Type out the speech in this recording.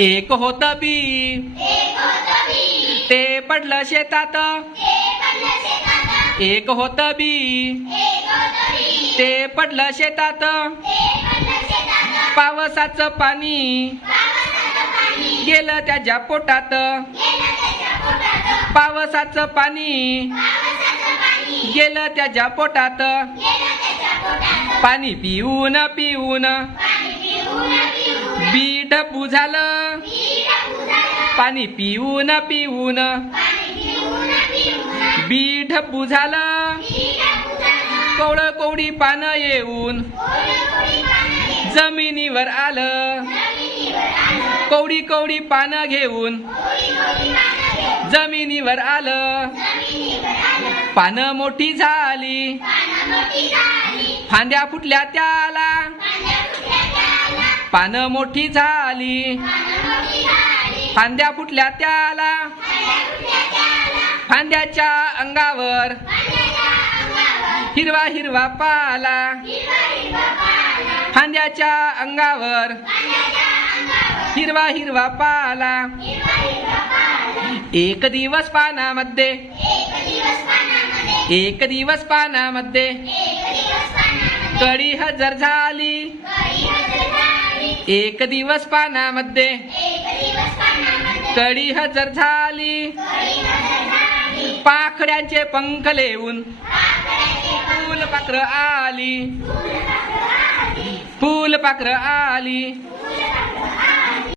एक होत बी ते पडलं शेतात, एक होत बी ते पडलं शेतात, पावसाचं पाणी गेलं त्याच्या पोटात, पावसाचं पाणी गेलं त्याच्या पोटात, पाणी पिऊन पिऊन बी ढबू झालं, पाणी पिऊन पिऊन बी ढबू झालं, कोवळं कोवडी पानं येऊन जमिनीवर आलं, कोवडी कोवडी पानं घेऊन जमिनीवर आलं, पानं मोठी झाली फांद्या फुटल्या त्याला, पानं मोठी झाली फांद्या फुटल्या त्याला, फांद्याच्या अंगावर हिरवा हिरवा पाला, फांद्याच्या अंगावर हिरवा हिरवा पाला, एक दिवस पानामध्ये, एक दिवस पानामध्ये कळी हजर झाली, एक दिवस पानामध्ये कळी हजर झाली, पाखड्यांचे पंख लेऊन फुलपाखरं आली, फुलपाखरं आली.